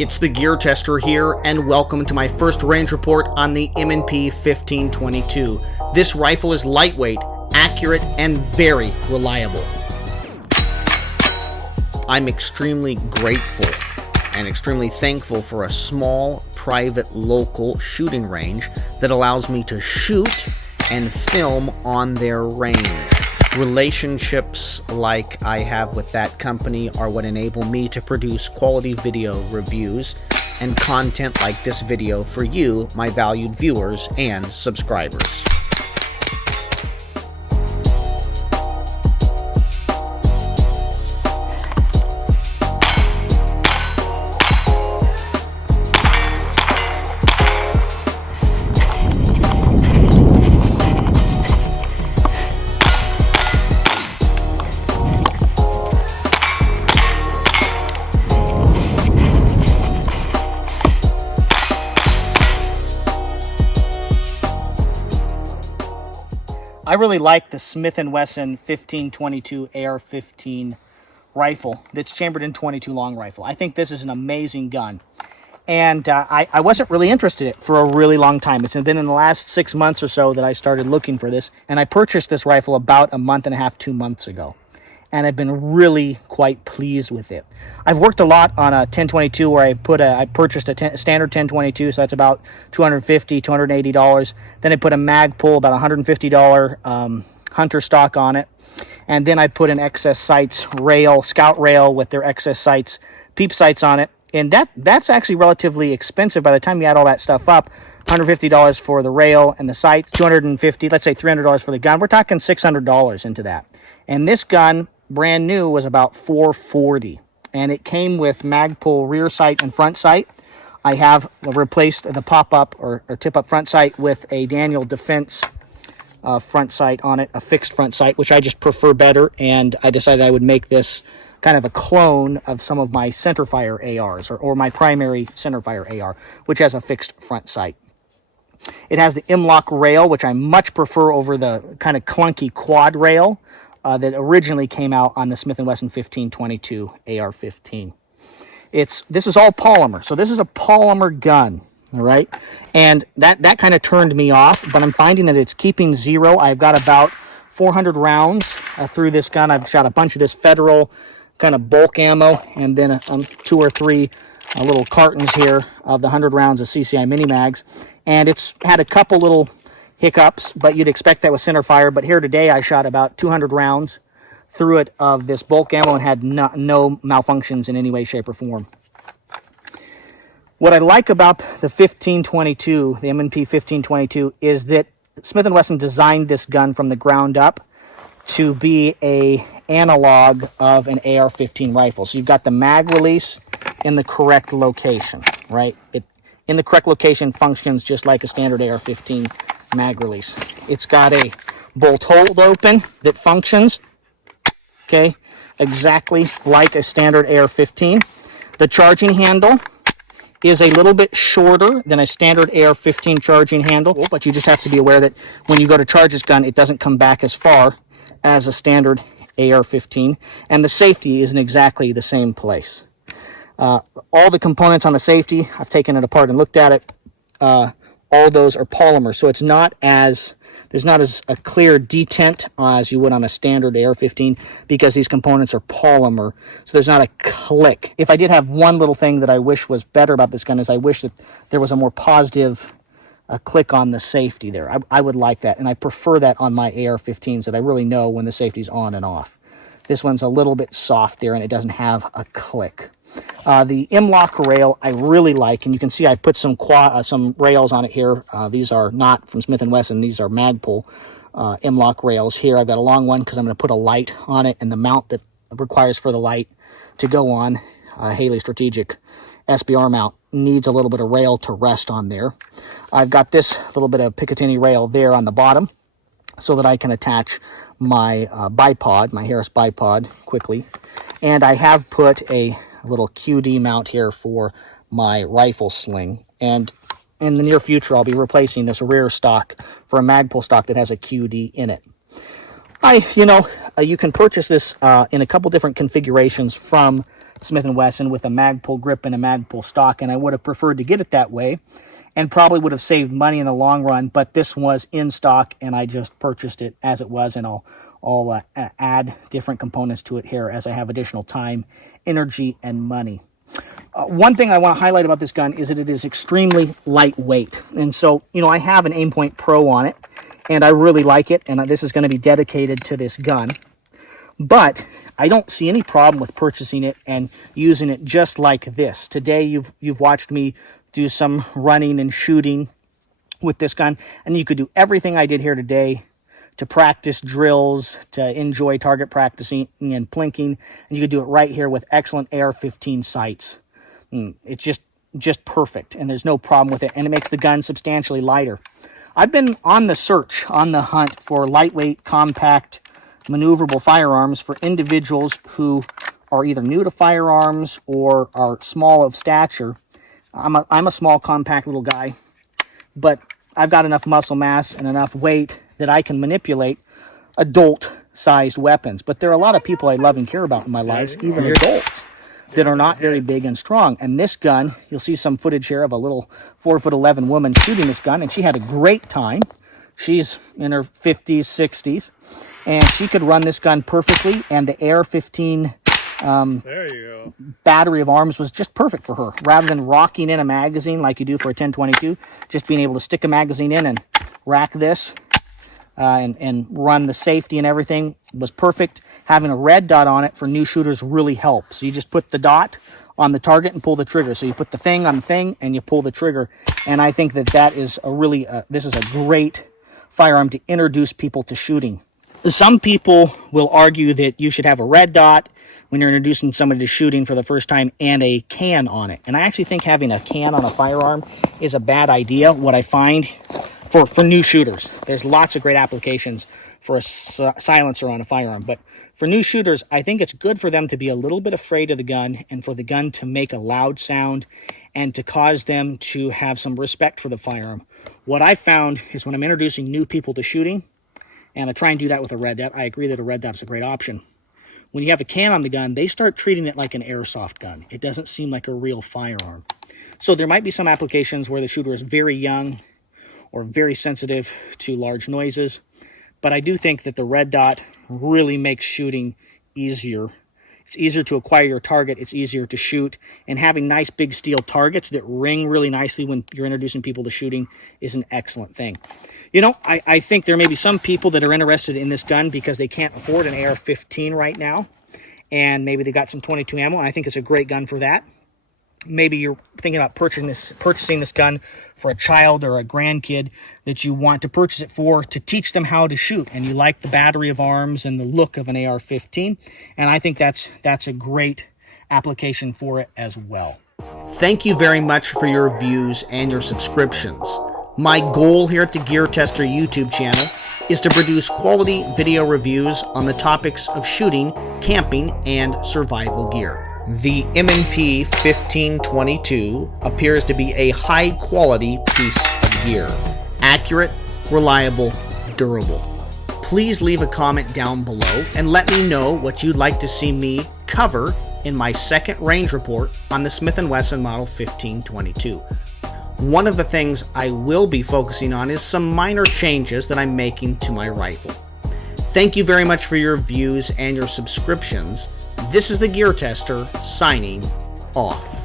It's the Gear Tester here, and welcome to my first range report on the M&P 1522. This rifle is lightweight, accurate, and very reliable. I'm extremely grateful and extremely thankful for a small, private, local shooting range that allows me to shoot and film on their range. Relationships like I have with that company are what enable me to produce quality video reviews and content like this video for you, my valued viewers and subscribers. I really like the Smith & Wesson 1522 AR-15 rifle that's chambered in .22 long rifle. I think this is an amazing gun. And I wasn't really interested in it for a really long time. It's been in the last 6 months or so that I started looking for this. And I purchased this rifle about a month and a half, 2 months ago. And I've been really quite pleased with it. I've worked a lot on a 1022 where I purchased a standard 1022, so that's about $250, $280. Then I put a mag pull, about $150 hunter stock on it. And then I put an XS Sights rail, scout rail with their XS Sights peep sights on it. And that's actually relatively expensive by the time you add all that stuff up. $150 for the rail and the sights, $250, let's say $300 for the gun. We're talking $600 into that. And this gun, brand new, was about $440, and it came with mag pull rear sight and front sight. I have replaced the pop-up or tip-up front sight with a Daniel Defense front sight on it, a fixed front sight, which I just prefer better, and I decided I would make this kind of a clone of some of my centerfire ARs, or my primary centerfire AR, which has a fixed front sight. It has the M-LOK rail, which I much prefer over the kind of clunky quad rail that originally came out on the Smith & Wesson 1522 AR-15. This is all polymer, so this is a polymer gun, all right? And that kind of turned me off, but I'm finding that it's keeping zero. I've got about 400 rounds through this gun. I've shot a bunch of this Federal kind of bulk ammo, and then 2 or 3 little cartons here of the 100 rounds of CCI mini mags, and it's had a couple little hiccups, but you'd expect that with center fire. But here today I shot about 200 rounds through it of this bulk ammo and had no malfunctions in any way, shape, or form. What I like about the 1522, the M&P 1522, is that Smith & Wesson designed this gun from the ground up to be a analog of an AR-15 rifle. So you've got the mag release in the correct location, right? It in the correct location functions just like a standard AR-15 mag release. It's got a bolt hold open that functions, okay, exactly like a standard AR-15. The charging handle is a little bit shorter than a standard AR-15 charging handle, but you just have to be aware that when you go to charge this gun, it doesn't come back as far as a standard AR-15, and the safety is in exactly the same place. All the components on the safety, I've taken it apart and looked at it. All those are polymer, so there's not as a clear detent as you would on a standard AR-15 because these components are polymer, so there's not a click. If I did have one little thing that I wish was better about this gun is I wish that there was a more positive click on the safety there. I would like that, and I prefer that on my AR-15s, that I really know when the safety's on and off. This one's a little bit soft there, and it doesn't have a click. The M-LOK rail I really like, and you can see I put some rails on it here. These are not from Smith & Wesson. These are Magpul M-LOK rails here. I've got a long one because I'm going to put a light on it, and the mount that requires for the light to go on, Haley Strategic SBR mount, needs a little bit of rail to rest on there. I've got this little bit of Picatinny rail there on the bottom so that I can attach my bipod, my Harris bipod, quickly. And I have put a little QD mount here for my rifle sling, and in the near future I'll be replacing this rear stock for a Magpul stock that has a QD in it. You can purchase this in a couple different configurations from Smith & Wesson with a Magpul grip and a Magpul stock, and I would have preferred to get it that way and probably would have saved money in the long run, but this was in stock and I just purchased it as it was, and I'll add different components to it here as I have additional time, energy, and money. One thing I want to highlight about this gun is that it is extremely lightweight. And so, I have an Aimpoint Pro on it, and I really like it, and this is going to be dedicated to this gun. But I don't see any problem with purchasing it and using it just like this. Today, you've watched me do some running and shooting with this gun, and you could do everything I did here today to practice drills, to enjoy target practicing and plinking, and you could do it right here with excellent AR-15 sights. It's just perfect, and there's no problem with it, and it makes the gun substantially lighter. I've been on the search, on the hunt for lightweight, compact, maneuverable firearms for individuals who are either new to firearms or are small of stature. I'm a small, compact little guy, but I've got enough muscle mass and enough weight that I can manipulate adult-sized weapons. But there are a lot of people I love and care about in my lives, even adults, that are not very big and strong. And this gun, you'll see some footage here of a little 4'11" woman shooting this gun, and she had a great time. She's in her 50s, 60s, and she could run this gun perfectly, and the AR-15 there you go. battery of arms was just perfect for her. Rather than rocking in a magazine like you do for a 10/22, just being able to stick a magazine in and rack this and run the safety and everything was perfect. Having a red dot on it for new shooters really helps. So you just put the dot on the target and pull the trigger. So you put the thing on the thing and you pull the trigger. And I think that is a really, this is a great firearm to introduce people to shooting. Some people will argue that you should have a red dot when you're introducing somebody to shooting for the first time and a can on it. And I actually think having a can on a firearm is a bad idea. What I find for new shooters, there's lots of great applications for a silencer on a firearm, but for new shooters, I think it's good for them to be a little bit afraid of the gun and for the gun to make a loud sound and to cause them to have some respect for the firearm. What I found is when I'm introducing new people to shooting, and I try and do that with a red dot, I agree that a red dot is a great option. When you have a can on the gun, they start treating it like an airsoft gun. It doesn't seem like a real firearm. So there might be some applications where the shooter is very young or very sensitive to large noises, but I do think that the red dot really makes shooting easier. It's easier to acquire your target, it's easier to shoot, and having nice big steel targets that ring really nicely when you're introducing people to shooting is an excellent thing. I think there may be some people that are interested in this gun because they can't afford an AR-15 right now, and maybe they got some 22 ammo, and I think it's a great gun for that. Maybe you're thinking about purchasing this gun for a child or a grandkid that you want to purchase it for to teach them how to shoot, and you like the battery of arms and the look of an AR-15, and I think that's a great application for it as well. Thank you very much for your views and your subscriptions. My goal here at the TheGearTester YouTube channel is to produce quality video reviews on the topics of shooting, camping, and survival gear. The M&P 1522 appears to be a high-quality piece of gear. Accurate, reliable, durable. Please leave a comment down below and let me know what you'd like to see me cover in my second range report on the Smith & Wesson Model 1522. One of the things I will be focusing on is some minor changes that I'm making to my rifle. Thank you very much for your views and your subscriptions. This is the TheGearTester signing off.